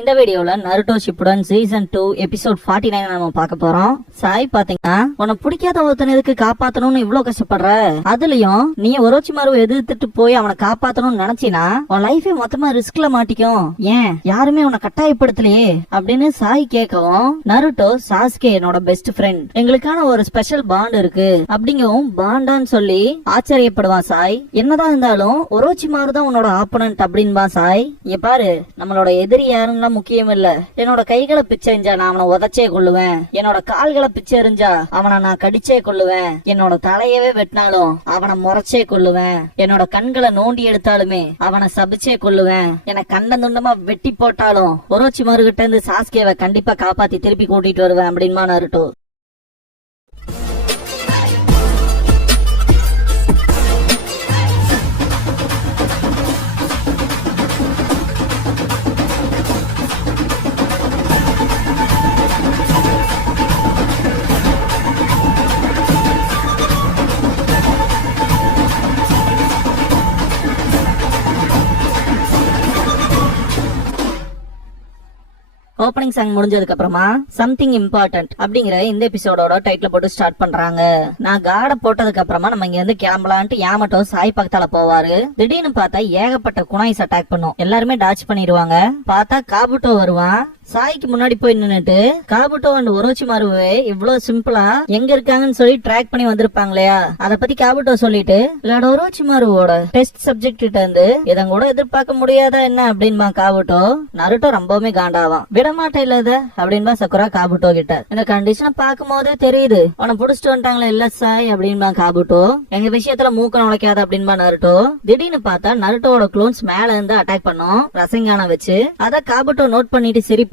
இந்த வீடியோல Naruto Shippuden season 2 episode 49 நம்ம பார்க்க போறோம். சாய் பாத்தீங்கன்னா உன்னை பிடிக்காத ஒருத்தன் எதுக்கு காப்பாத்தணும்னு இவ்வளவு கஷ்டப்படுற, அதுலயும் நீ ஒரோச்சிமாருவை எதிர்த்துட்டு போய் அவனை காப்பாத்தணும்னு நினைச்சினா உன் லைஃபே மொத்தமா ரிஸ்க்ல மாட்டிக்கும், ஏன் யாருமே உன்னை கட்டாயப்படுத்தலையே அப்படின்னு சாய் கேட்கவும், நருட்டோ சாஸ்கே என்னோட பெஸ்ட் ஃப்ரெண்ட், எங்களுக்கான ஒரு ஸ்பெஷல் பாண்ட் இருக்கு அப்படிங்கவும் பாண்டான்னு சொல்லி ஆச்சரியப்படுவான் சாய். என்னதான் இருந்தாலும் ஒரோச்சிமாரு தான் உன்னோட ஆப்போனன்ட் அப்படின்பா சாய். இங்க பாரு, நம்மளோட எதிரி யாருன்னு முக்கியம் இல்ல, என்னோட கைகளை பிச்சை எறிஞ்சா நான் அவனை உதச்சே கொள்ளுவேன், என்னோட கால்களை பிச்சை எறிஞ்சா அவனை நான் கடிச்சே கொள்ளுவேன், என்னோட தலையவே வெட்டினாலும் அவனை முறைச்சே கொள்ளுவேன், என்னோட கண்களை நோண்டி எடுத்தாலுமே அவனை சபிச்சே கொள்ளுவேன், என கண்ட துண்டமா வெட்டி போட்டாலும் ஒரோச்சிமாரு கிட்ட இருந்து சாஸ்கேவை கண்டிப்பா காப்பாத்தி திருப்பி கூட்டிட்டு வருவேன் அப்படின்மா நருட்டோ. ஓப்பனிங் சாங் முடிஞ்சதுக்கு அப்புறமா சம்திங் இம்பார்ட்டன்ட் அப்படிங்கிற இந்த எபிசோடோட டைட்டில் போட்டு ஸ்டார்ட் பண்றாங்க. நான் கார்ட போட்டதுக்கு அப்புறமா நம்ம இங்க இருந்து கிளம்பலான்ட்டு யாமட்டோ சாய் பக்கத்தால போவாரு. திடீர்னு பார்த்தா ஏகப்பட்ட குனாய்ஸ் அட்டாக் பண்ணும், எல்லாருமே டாச் பண்ணிடுவாங்க. பார்த்தா காபுட்டோ வருவான். சாய்க்கு முன்னாடி போய் நின்னுட்டு காபுட்டோ அண்ட் ஒரோச்சிமாருவே இவ்வளவு சிம்பிளா எங்க இருக்காங்கன்னு சொல்லி ட்ராக் பண்ணி வந்திருப்பாங்க இல்லையா, அத பத்தி காபுட்டோ சொல்லிட்டு இல்லாட ஒரோச்சிமாருவோட டெஸ்ட் சப்ஜெக்ட் கிட்ட இருந்து இதன் கூட எதிர்பார்க்க முடியாதா என்ன அப்படின்பா காபுட்டோ. நருட்டோ ரொம்பவுமே காண்டாவான். விடமாட்டே இல்லாத அப்படின்பா சக்குரா காபுட்டோ கிட்ட. இந்த கண்டிஷனை பார்க்கும் போதே தெரியுது உன புடிச்சிட்டு வந்துட்டாங்களா இல்ல சாய் அப்படின்பா காபுட்டோ. எங்க விஷயத்துல மூக்க நுழைக்காத அப்படின்பா நருட்டோ. திடீர்னு பார்த்தா நருட்டோட குளோன்ஸ் மேல இருந்து அட்டாக் பண்ணும் ரசங்கான வச்சு. அத காபுட்டோ நோட் பண்ணிட்டு சிரிப்பா.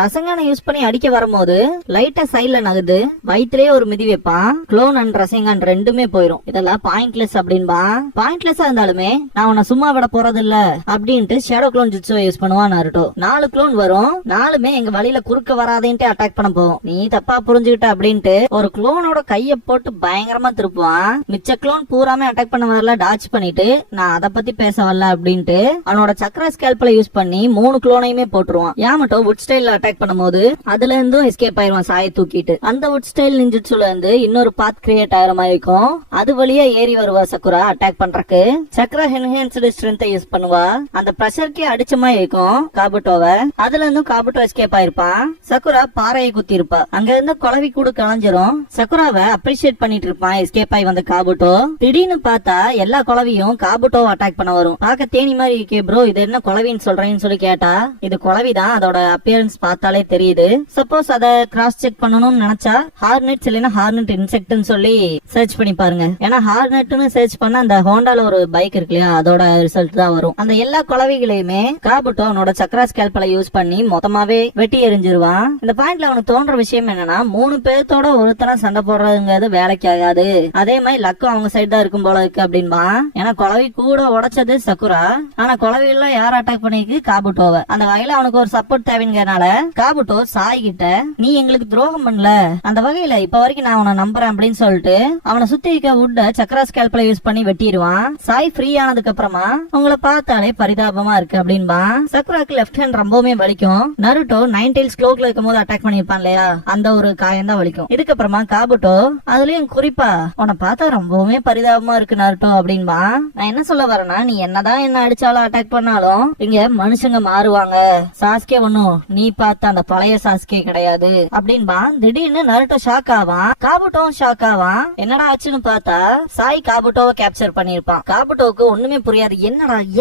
ரசங்கான யூஸ் பண்ணி அடிக்க வரும்போது லைட்டா சைட்ல நகுது, வயிற்றுலயே ஒரு மிதி வைப்பான். குளோன் அண்ட் ரசங்கான் ரெண்டுமே போயிரும். இதெல்லாம் பாயிண்ட்லெஸ் அப்படின்பா. பாயிண்ட்லெஸ்ஸா இருந்தாலுமே நான் உன்னை சும்மா விட போறது இல்ல அப்படின்ட்டு ஷேடோ குளோன் ஜுட்ஸுவை யூஸ் பண்ணுவான் நருட்டோ. 4 குளோன் வரும், 4மே எங்க வழியில குறுக்க வராதேன்ட்டு அட்டாக் பண்ண போகும். நீ தப்பா புரிஞ்சுக்கிட்ட அப்படின்ட்டு ஒரு குளோனோட கைய போட்டு பயங்கரமா திருப்புவான். மிச்ச குளோன் பூராமே அட்டாக் பண்ண வரல டாச் பண்ணிட்டு நான் அதை பத்தி பேச வரல அப்படின்ட்டு அவனோட சக்கர ஸ்கேல்ப்ல யூஸ் பண்ணி 3 குளோனையுமே போட்டுருவான். யாமட்டோ வுட் ஸ்டைல்ல அட்டாக் பண்ணும்போது அதுல இருந்தும் எஸ்கேப் ஆயிருவான் சாயை தூக்கிட்டு. அந்த வுட் ஸ்டைல் நிஞ்சிட்சுல இருந்து இன்னொரு பாத் கிரியேட் ஆகிற மாதிரி இருக்கும். அது வழியா ஏறி வருவா சக்குரா அட்டாக் பண்றக்கு. சக்கரா என்ஹான்ஸ்டு ஸ்ட்ரென்த் யூஸ் பண்ணுவா. அந்த பிரஷருக்கே அடிச்ச மாதிரி இருக்கும் காபுட்டோவை. அதுல இருந்தும் காபுட்டோ எஸ்கேப் ஆயிருப்பான். சக்குரா பாறையை குத்தி இருப்பா. அங்க இருந்து குளவி கூடு களைஞ்சிரும். சக்குராவை அப்ரிஷியேட் பண்ணிட்டு இருப்பான் எஸ்கேப் ஆகி வந்த காபுட்டோ. திடீர்னு பார்த்தா எல்லா குளவியும் காபுட்டோ அட்டாக் பண்ண வரும். பார்க்க தேனி மாதிரி இருக்கே ப்ரோ, இது என்ன குளவின்னு சொல்றேன்னு சொல்லி கேட்டா இது குளவிதான், அதோட அப்பியரன்ஸ் பார்த்தாலே தெரியுது. சப்போஸ் அத கிராஸ் செக் பண்ணணும்னு நினைச்சா ஹார்னெட் இல்லைன்னா ஹார்னெட் இன்செக்ட்னு சொல்லி சர்ச் பண்ணி பாருங்க. ஏன்னா ஹார்னெட்னு சர்ச் பண்ண அந்த ஹோண்டால ஒரு பைக் இருக்கு இல்லையா, அதோட ரிசல்ட் தான் வரும். அந்த எல்லா குளவிகளையுமே காபுட்டோ அவனோட சக்கரா ஸ்கேல்பல யூஸ் பண்ணி மொத்தமாவே வெட்டி எறிஞ்சிருவான். இந்த பாயிண்ட்ல அவனுக்கு தோன்ற விஷயம் என்னன்னா 3 பேர்த்தோட ஒருத்தனா சண்டை போடுறதுங்கிறது வேலைக்கு ஆகாது. அதே மாதிரி லக்கும் அவங்க சைடு தான் இருக்கும் போல இருக்கு அப்படின்பா. ஏன்னா குளவி கூட உடைச்சது சக்குரா, ஆனா குளவி எல்லாம் யார் அட்டாக் பண்ணிருக்கு காபுட்டோவை. அந்த வகையில அவனுக்கு ஒரு சப்போர்ட் தேவைங்கிறனால காபுட்டோ சாய் கிட்ட நீ எங்களுக்கு துரோகம் பண்ணல, அந்த வகையில இப்ப வரைக்கும் நான் அவனை நம்புறேன் அப்படின்னு சொல்லிட்டு அவனை சுத்தி இருக்க வுட்ட சக்கரா ஸ்கேல்ப்ல யூஸ் பண்ணி வெட்டிடுவான். சாய் ஃப்ரீ ஆனதுக்கு அப்புறமா உங்களை பார்த்தாலே பரிதாபமா இருக்கு அப்படின்பா. சக்குராக்கு லெஃப்ட் ஹேண்ட் ரொம்பவுமே வலிக்கும். நருட்டோ 9 டைல்ஸ் க்ளோக்ல இருக்கும் போது அட்டாக் பண்ணிருப்பான் இல்லையா, அந்த ஒரு காயம் தான் வலிக்கும். இதுக்கப்புறமா காபுட்டோ அதுலயும் குறிப்பா உன்னை பார்த்தா ரொம்பவுமே பரிதாபமா இருக்கு நருட்டோ அப்படின்பா. நான் என்ன சொல்ல வரேன்னா, நீ என்னதான் என்ன அடிச்சாலும் அட்டாக் பண்ணாலும் இங்க மனுஷங்க மாறுவாங்க, சாஸ்கே ஒண்ணும் நீ பார்த்த அந்த பழைய சாஸ்கே கிடையாது அப்படின்பா. திடீர்னு நருட்டோ ஷாக் ஆவான், காபுட்டோவும் ஷாக் ஆவான். என்னடா ஆச்சுன்னு பார்த்தா சாய் காபுட்டோவை கேப்சர் பண்ணிருப்பான். காபுட்டோவுக்கு ஒண்ணுமே புரியாது,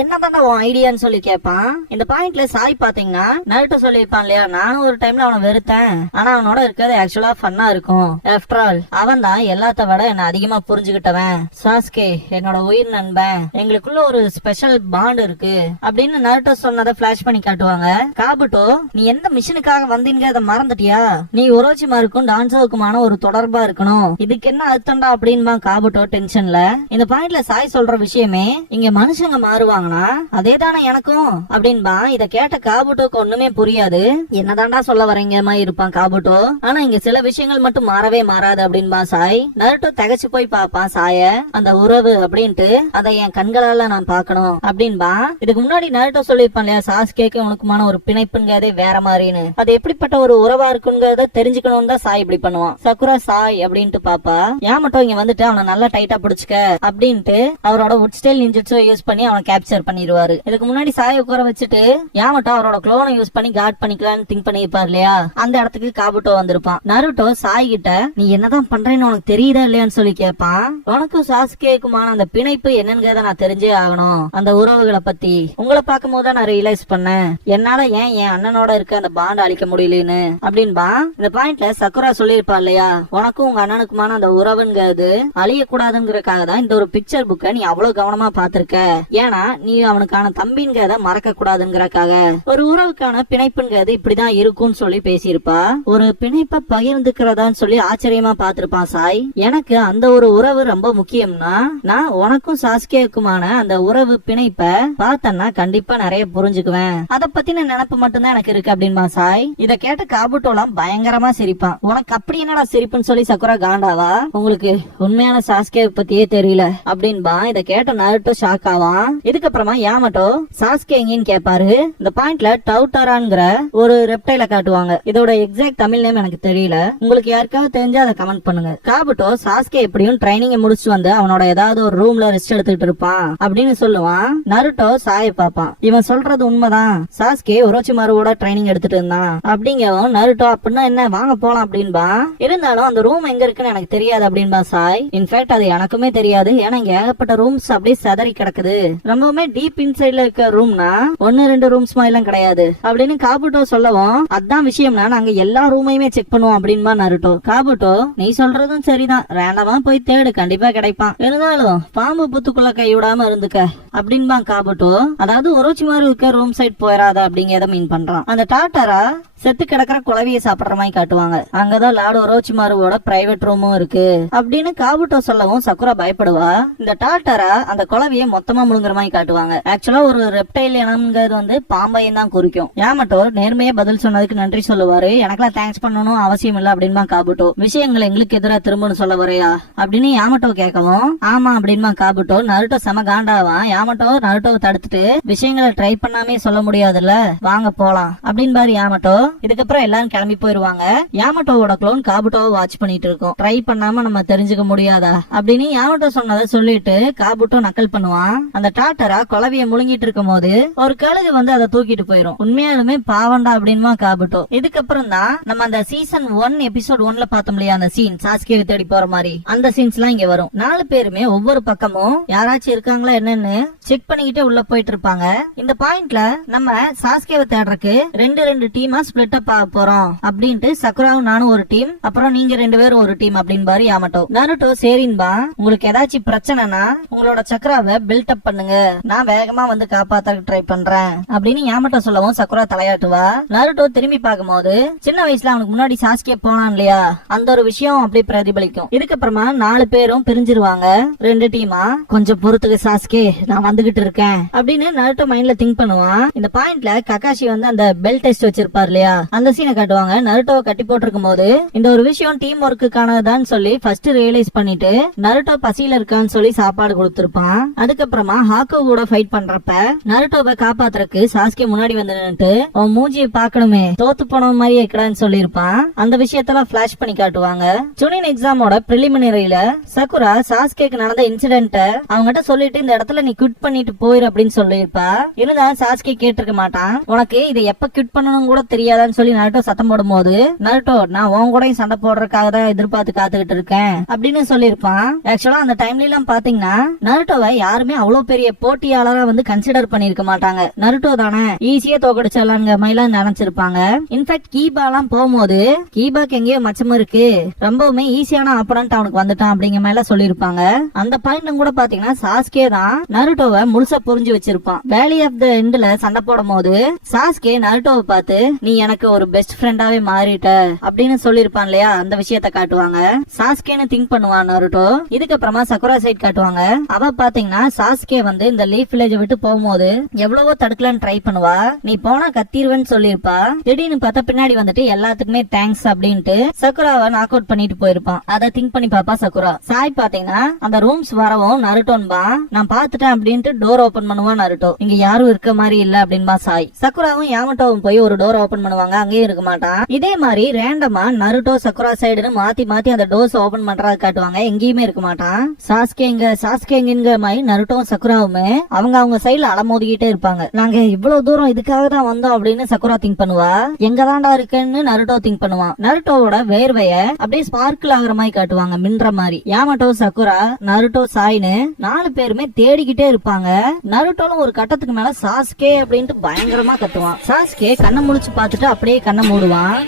என்னதான் உன் ஐடியான்னு சொல்லி கேட்பான். இந்த பாயிண்ட்ல சாய் பாத்தீங்கன்னா நருட்டோ சொல்லிருப்பான் இல்லையா, நானும் ஒரு டைம்ல அவனை வெறுத்தேன், ஆனா அவனோட இருக்கிறது ஆக்சுவலா ஃபன்னா இருக்கும். ஆஃப்டர் ஆல் அவன் தான் எல்லாத்த விட என்ன அதிகமா புரிஞ்சுக்கிட்டவன். சாஸ்கே என்னோட உயிர் நண்பன், எங்களுக்குள்ள ஒரு ஸ்பெஷல் பாண்ட் இருக்கு அப்படின்னு நருட்டோ சொன்னதை பிளாஷ் பண்ணி காட்டுவாங்க. காபுட்டோ நீ எந்த மிஷனுக்காக வந்தீங்க மறந்துட்டியா, நீ ஒரோச்சிமாருக்கும் டான்சோவுக்குமான ஒரு தொடர்பா இருக்கணும், இதுக்கு என்ன அர்த்தம்டா அப்படின்பா காபுட்டோ டென்ஷன்ல. இந்த பாயிண்ட்ல சாய் சொல்ற விஷயமே இங்க மனுஷங்க மாறுவாங்கன்னா அதே தானே எனக்கும் அப்படின்பா. இத கேட்ட காபுட்டோக்கு ஒண்ணுமே புரியாது. என்னதான்டா சொல்ல வரீங்க மாதிரி இருப்பான் காபுட்டோ. ஆனா இங்க சில விஷயங்கள் மட்டும் மாறவே மாறாது அப்படின்பா சாய். நருட்டோ தகச்சு போய் பாப்பான் சாய. அந்த உறவு அப்படின்ட்டு அதை என் கண்களால நான் பாக்கணும் அப்படின்பா. இதுக்கு முன்னாடி நருட்டோ சொல்லிருப்பான் இல்லையா, சாஸ்கேக்கு உனக்குமான ஒரு பிணைப்புங்கிறதே வேற மாதிரின்னு. அது எப்படிப்பட்ட ஒரு உறவா இருக்குங்கிறத தெரிஞ்சுக்கணும்னு தான் சாய் இப்படி பண்ணுவான். சக்குரா சாய் அப்படின்ட்டு பாப்பா யாமட்டோ இங்க வந்துட்டு அவனை நல்லா டைட்டா பிடிச்சுக்க அப்படின்ட்டு அவரோட வுட் ஸ்டைல் நிஞ்சுட்ஸோ யூஸ் பண்ணி அவனை கேப்சர் பண்ணிடுவாரு. இதுக்கு முன்னாடி சாய் உட்கார வச்சுட்டு யாமட்டோ அவரோட க்ளோனை யூஸ் பண்ணி கார்ட் பண்ணிக்கலாம்னு திங்க் பண்ணிருப்பார் இல்லையா, அந்த இடத்துக்கு காபுட்டோ வந்திருப்பான். நருட்டோ சாய் கிட்ட நீ என்னதான் பண்றேன்னு உனக்கு தெரியுதா இல்லையான்னு சொல்லி கேட்பான். உனக்கும் சாஸ்கேக்குமான அந்த பிணைப்பு என்னங்கிறத நான் தெரிஞ்சே ஆகணும், அந்த உறவுகளை பத்தி. உங்களை பார்க்கும் போது நான் ரியலைஸ் பண்ணேன் என்னால ஏன் என் அண்ணனோட இருக்க அந்த பாண்ட் அழிக்க முடியலன்னு அப்படின்பா. இந்த பாயிண்ட்ல சக்குரா சொல்லிருப்பா இல்லையா, உனக்கும் உங்க அண்ணனுக்குமான அந்த உறவுங்கிறது அழிய கூடாதுங்கிறதுக்காக தான் இந்த ஒரு பிக்சர் புக்கை நீ அவ்வளவு கவனமா பாத்திருக்க. ஏன்னா நீ அவனுக்கான தம்பிங்கிறத மறக்க கூடாதுங்கிறக்காக. ஒரு உறவுக்கான பிணைப்புங்கிறது இப்படிதான் இருக்கும்னு சொல்லி பேசியிருப்பா. ஒரு பிணைப்பை பகிர்ந்துக்கிறதான்னு சொல்லி ஆச்சரியமா பாத்திருப்பான் சாய். எனக்கு அந்த ஒரு உறவு ரொம்ப முக்கியம்னா நான் உனக்கும் சாஸ்கேக்குமான அந்த உறவு பிணைப்பை பார்த்தன்னா கண்டிப்பா நிறைய புரிஞ்சுக்குவேன். அத பத்தின நினைப்பு மட்டும்தான் எனக்கு இருக்கு அப்படின்பா சாய். இத கேட்ட காபுட்டோலாம் பயங்கரமா சிரிப்பான். உனக்கு அப்படி என்னடா சிரிப்புன்னு சொல்லி சக்குரா காண்டாவா, உங்களுக்கு உண்மையான சாஸ்கே பத்தியே தெரியல அப்படின்பா. இத கேட்ட நருட்டோ ஷாக் ஆவான். இதுக்கப்புறமா யாமட்டோ சாஸ்கே எங்கன்னு கேட்பாரு. இந்த பாயிண்ட்ல டவுட்டரான்ங்கிற ஒரு ரெப்டைல காட்டுவாங்க. இதோட எக்ஸாக்ட் தமிழ் நேம் எனக்கு தெரியல, உங்களுக்கு யாருக்காவது தெரிஞ்சா அதை கமெண்ட் பண்ணுங்க. காபுட்டோ சாஸ்கே எப்படியும் ட்ரைனிங் முடிச்சு வந்து அவனோட ஏதாவது ஒரு ரூம்ல ரெஸ்ட் எடுத்துட்டு இருப்பான் அப்படின்னு சொல்லுவான். நருட்டோ சாயை பாப்பான். இவன் சொல்றது உண்மைதான், சாஸ்கே ஒரோச்சிமாருவோட ட்ரைனிங் எடுத்துட்டு இருந்தான் அப்படிங்கவும் நருட்டோ அப்படின்னா என்ன வாங்க போலாம் அப்படின்பா. இருந்தாலும் அந்த ரூம் எங்க இருக்குன்னு எனக்கு தெரியாது அப்படின்பா சாய். இன்ஃபேக்ட் அது எனக்குமே தெரியாது, ஏன்னா இங்க ஏகப்பட்ட ரூம்ஸ் அப்படியே சதறி கிடக்குது. ரொம்பவுமே டீப் இன்சைட்ல இருக்க ரூம்னா 1-2 ரூம்ஸ் மாதிரிலாம் கிடையாது அப்படின்னு காபுட்டோ சொல்லவும், அதான் விஷயம்னா நாங்க எல்லா ரூமையுமே செக் பண்ணுவோம் அப்படின்பா நருட்டோ. காபுட்டோ நீ சொல்றதும் சரிதான், ரேண்டமா போய் தேடு கண்டிப்பா கிடைப்பான், இருந்தாலும் பாம்பு புத்துக்குள்ள கை விடாம இருந்துக்க அப்படின்பா காபுட்டோ. அதாவது ஒரோச்சிமாரு இருக்க ரூம் சைட் போயிடாத அப்படிங்கறத மீன் பண்றான். அந்த டாட்டரா செத்து கிடக்குற குழவியை சாப்பிடுற மாதிரி காட்டுவாங்க. அங்கதான் லார்டு ஒரோச்சிமாருவோட பிரைவேட் ரூமும் இருக்கு அப்படின்னு காபுட்டோ சொல்லவும் சக்குரா பயப்படுவா. இந்த டாட்டரா அந்த குழவியை மொத்தமா முழுங்குற மாதிரி காட்டுவாங்க. ஆக்சுவலா ஒரு ரெப்டைல் இனம்ங்கிறது வந்து பாம்பையும் தான் குறிக்கும். யாமட்டோ நேர்மையா பதில் சொன்னதுக்கு நன்றி சொல்லுவாரு. எனக்கெல்லாம் தேங்க்ஸ் பண்ணணும் அவசியம் இல்ல அப்படின்பா காபுட்டோ. விஷயங்கள் எங்களுக்கு எதிராக திரும்பன்னு சொல்ல வரையா அப்படின்னு யாமட்டோ கேட்கவும், ஆமா அப்படின்பா காபுட்டோ. நருட்டோ செம காண்டாவான். யாமட்டோ நருட்டோவை தடுத்துட்டு விஷயங்களை ட்ரை பண்ணாமே சொல்ல முடியாதுல்ல, வாங்க போலாம் அப்படின்பாரு யாமட்டோ. இதுக்கப்புறம் எல்லாரும் கிளம்பி போயிருவாங்க. யாமட்டோவோட க்ளோன் காபுட்டோவை வாட்ச் பண்ணிட்டு இருக்கோம். ட்ரை பண்ணாம நம்ம தெரிஞ்சுக்க முடியாதா அப்படின்னு யாமட்டோ சொன்னதை சொல்லிட்டு காபுட்டோ நக்கல் பண்ணுவான். அந்த டாட்டரா குழவிய முழுங்கிட்டு இருக்கும் போது ஒரு கழுகு வந்து அதை தூக்கிட்டு போயிரும். உண்மையாலுமே பாவண்டா அப்படின்மா காபுட்டோ. இதுக்கப்புறம் தான் நம்ம அந்த சீசன் 1 எபிசோட் 1ல பார்த்தோம் இல்லையா, அந்த சீன் சாஸ்கேவை தேடி போற மாதிரி அந்த சீன்ஸ் எல்லாம் இங்க வரும். 4 பேருமே ஒவ்வொரு பக்கமும் யாராச்சும் இருக்காங்களா என்னன்னு செக் பண்ணிக்கிட்டே உள்ள போயிட்டு இருப்பாங்க. இந்த பாயிண்ட்ல நம்ம சாஸ்கேவை தேடுறதுக்கு 2 டீமா ஸ்பிளிட் அப் ஆக போறோம் அப்படின்ட்டு சக்குராவும் நானும் ஒரு டீம், அப்புறம் நீங்க 2 பேரும் ஒரு டீம் அப்படின்பாரு யாமட்டோ. நருட்டோ சரின்பா, உங்களுக்கு ஏதாச்சும் பிரச்சனைனா உங்களோட சக்கராவை பில்ட் அப் பண்ணுங்க, நான் வேகமா வந்து காப்பாத்த ட்ரை பண்றேன் அப்படின்னு யாமட்டோ சொல்லவும் சக்குரா தலையாட்டுவா. நருட்டோ திரும்பி பார்க்கும்போது சின்ன வயசுல அவனுக்கு முன்னாடி சாஸ்கே போனான் இல்லையா, அந்த ஒரு விஷயம் அப்படி பிரதிபலிக்கும். இதுக்கப்புறமா 4 பேரும் பிரிஞ்சிருவாங்க 2 டீமா. கொஞ்சம் பொறுத்துக்கு சாஸ்கே, நான் வந்துகிட்டு இருக்கேன் அப்படின்னு நருட்டோ மைண்ட்ல திங்க் பண்ணுவான். இந்த பாயிண்ட்ல ககாஷி வந்து அந்த பெல் டெஸ்ட் வச்சிருப்பார் இல்லையா, அந்த சீனை காட்டுவாங்க. நருட்டோவை கட்டி போட்டிருக்கும் போது இந்த ஒரு விஷயம் டீம் ஒர்க்குக்கானதான் சொல்லி ஃபர்ஸ்ட் ரியலைஸ் பண்ணிட்டு நருட்டோ பசியில இருக்கான்னு சொல்லி சாப்பாடு கொடுத்திருப்பான். அதுக்கப்புறமா ஹாக்கோ கூட ஃபைட் பண்றப்ப நருட்டோவை காப்பாத்துறதுக்கு சாஸ்கே முன்னாடி வந்து நின்னுட்டு அவன் மூஞ்சியை பாக்கணுமே தோத்து போன மாதிரி இருக்கடான்னு சொல்லிருப்பான். அந்த விஷயத்தெல்லாம் பிளாஷ் பண்ணி காட்டுவாங்க. ஜூனியர் எக்ஸாமோட பிரிலிமினரியில சக்குரா சாஸ்கேக்கு நடந்த இன்சிடென்ட் அவங்ககிட்ட சொல்லிட்டு இந்த இடத்துல நீ குவிட் பண்ணிட்டு போயிரு அப்படின்னு சொல்லிருப்பா. இருந்தாலும் சாஸ்கே கேட்டிருக்க மாட்டான். உனக்கு இதை எப்ப குவிட் பண்ணணும் கூட தெரியாதான்னு சொல்லி நருட்டோ சத்தம் போடும் போது, நருட்டோ நான் உன் கூட சண்டை போடுறதுக்காக தான் எதிர்பார்த்து காத்துக்கிட்டு இருக்கேன் அப்படின்னு சொல்லிருப்பான். ஆக்சுவலா அந்த டைம்ல எல்லாம் பாத்தீங்கன்னா நருட்டோவை யாருமே அவ்வளவு பெரிய போட்டியாளரா வந்து கன்சிடர் பண்ணிருக்க மாட்டாங்க. நருட்டோ தானே ஈஸியா தோக்கடிச்சலாங்க மாதிரிலாம் நினைச்சிருப்பாங்க. இன்ஃபேக்ட் கீபா எல்லாம் போகும்போது கீபாக்கு எங்கேயோ மச்சமும் இருக்கு, ரொம்பவுமே ஈஸியான ஆப்போனன்ட் அவனுக்கு வந்துட்டான் அப்படிங்கிற மாதிரி சொல்லிருப்பாங்க. அந்த பாயிண்ட் கூட பாத்தீங்கன்னா சாஸ்கே தான் நருட்டோவை முழுசா புரிஞ்சு வச்சிருப்பான். வேலி ஆஃப் த எண்ட்ல சண்டை போடும் போது சாஸ்கே நருட்டோவை பார்த்து நீ எனக்கு ஒரு பெஸ்ட் ஃப்ரெண்டாவே மாறிட்ட அப்படின்னு சொல்லிருப்பான் இல்லையா, அந்த விஷயத்த காட்டுவாங்க. சாஸ்கேன்னு திங்க் பண்ணுவான் நருட்டோ. இதுக்கப்புறமா சக்குரா சைட் காட்டுவாங்க. அவ பாத்தீங்கன்னா சாஸ்கே வந்து இந்த லீஃப் வில்லேஜ் விட்டு போகும்போது எவ்வளவோ தடுக்கலான்னு ட்ரை பண்ணுவா. நீ போனா கத்திருவேன்னு சொல்லிருப்பா. திடீர்னு பார்த்தா பின்னாடி வந்துட்டு எல்லாத்துக்குமே தேங்க்ஸ் அப்படின்ட்டு சக்குராவை நாக் அவுட் பண்ணிட்டு போயிருப்பான். அதை திங்க் பண்ணி பாப்பா சக்குரா. சாய் பாத்தீங்கன்னா அந்த ரூம்ஸ் வரவும் நருட்டோன்பா நான் பாத்துட்டேன் அப்படின்ட்டு டோர் ஓபன் பண்ணுவான் நருட்டோ. இங்க யாரும் இருக்க மாதிரி இல்ல அப்படின்பா சாய். சக்குராவும் யாமட்டோவும் போய் ஒரு டோர் ஓபன் பண்ணுவாங்க, அங்கேயும் இருக்க மாட்டான். இதே மாதிரி ரேண்டமா நருட்டோ சக்குரா சைடுன்னு மாத்தி மாத்தி அந்த டோர்ஸ் ஓபன் பண்றத காட்டுவாங்க, எங்கேயுமே இருக்க மாட்டான். சாஸ்கேங்கிற மாதிரி நருட்டோ சக்குராவுமே அவங்க சைடுல அலமோதிக்கிட்டே இருப்பாங்க. நாங்க இவ்வளவு தூரம் இதுக்காக தான் வந்தோம் அப்படின்னு சக்குரா திங்க் பண்ணுவா. எங்க தாண்டா இருக்குன்னு நருட்டோ திங்க் பண்ணுவான். நருட்டோவோட வேர்வைய அப்படியே ஸ்பார்க்கிள் ஆகுற மாதிரி காட்டுவாங்க, மின்ற மாதிரி. யாமட்டோ, சக்குரா, நருட்டோ, சாய்னு 4 பேருமே தேடிக்கிட்டே இருப்பாங்க. நருட்டோலும் ஒரு கட்டத்துக்கு மேல சாஸ்கே அப்படின்ட்டு பயங்கரமா கத்துவான். சாஸ்கே கண்ணை முழிச்சு பார்த்துட்டு அப்படியே கண்ணை மூடுவான்.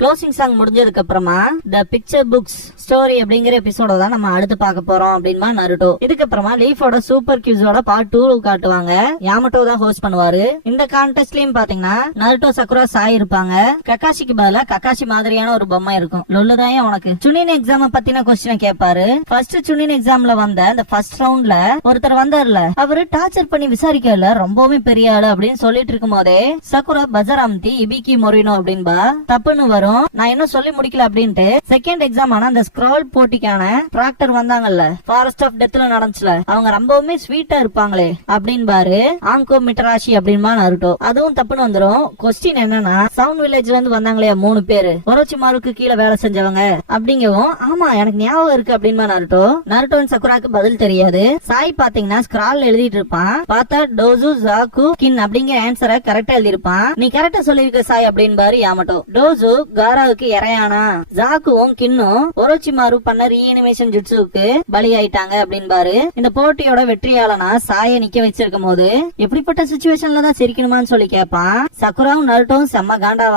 க்ளோசிங் சாங் முடிஞ்சதுக்கு அப்புறமா த பிக்சர் புக்ஸ் ஸ்டோரி அப்படிங்கிற எபிசோட தான் நம்ம அடுத்து பார்க்க போறோம் அப்படின்னா நருட்டோ. இதுக்கப்புறமா லீஃபோட சூப்பர் கியூஸோட பார்ட் 2 காட்டுவாங்க. யாமட்டோ தான் ஹோஸ்ட் பண்ணுவாரு. இந்த கான்டெஸ்ட்லயும் பாத்தீங்கன்னா நருட்டோ, சக்குரா, சாய் இருப்பாங்க. கக்காஷிக்கு பதிலா கக்காஷி மாதிரியான ஒரு பொம்மை இருக்கும். லொல்லுதான் உனக்கு சுனின் எக்ஸாம் பத்தின கொஸ்டினை கேட்பாரு. ஃபர்ஸ்ட் சுனின் எக்ஸாம்ல வந்த அந்த ஃபர்ஸ்ட் ரவுண்ட்ல ஒருத்தர் வந்தார்ல, அவரு டார்ச்சர் பண்ணி விசாரிக்கல, ரொம்பவே பெரிய ஆளு அப்படின்னு சொல்லிட்டு இருக்கும் போதே சக்குரா பஜராம்தி இபிகி மொரினோ அப்படின்பா. தப்புன்னு வரும். நான் இன்னும் சொல்லி முடிக்கல அப்படின்ட்டு செகண்ட் எக்ஸாம் ஆன அந்த ஸ்க்ரால் போட்டிக்கான ப்ராக்டர் வந்தாங்கல்ல, ஃபாரஸ்ட் ஆஃப் டெத்ல நடந்துச்சுல, அவங்க ரொம்பவுமே ஸ்வீட்டா இருப்பாங்களே அப்படின்பாரு. ஆங்கோ மிட்டராஷி அப்படின்பா நருட்டோ. அதுவும் தப்புன்னு வந்துரும். கொஸ்டின் என்னன்னா, சவுண்ட் வில்லேஜ்ல இருந்து வந்தாங்களே 3 பேரு, ஒரோச்சிமாருக்கு கீழே வேலை செஞ்சவங்க அப்படிங்கவும், ஆமா எனக்கு ஞாபகம் இருக்கு அப்படின்பா நருட்டோ. நருட்டோ சக்குராக்கு பதில் தெரியாது. சாய் பாத்தீங்கன்னா ஸ்க்ரால் எழுதிட்டு இருப்பான். பார்த்தா டோசு ஜாக்கு கின் அப்படிங்கிற ஆன்சரை கரெக்டா எழுதிருப்பான். நீ கரெக்டா சொல்லிருக்க சாய் அப்படின்பாரு யாமட்டோ. டோசு காராவுக்கு இறையானா, ஜாக்குவும் கின்னும் ஒரோச்சிமாரு பண்ண ரீஅனிமேஷன் ஜுட்ஸுக்கு பலியாயிட்டாங்க அப்படின்பாரு. இந்த போட்டியோட வெற்றியாளனா சாய நிக்க வச்சிருக்கும் போது எப்படிப்பட்ட சிச்சுவேஷன்ல தான் சிரிக்கணுமான்னு சொல்லி கேட்பான். சக்குராவும் நருட்டோவும் செம்ம காண்டாவா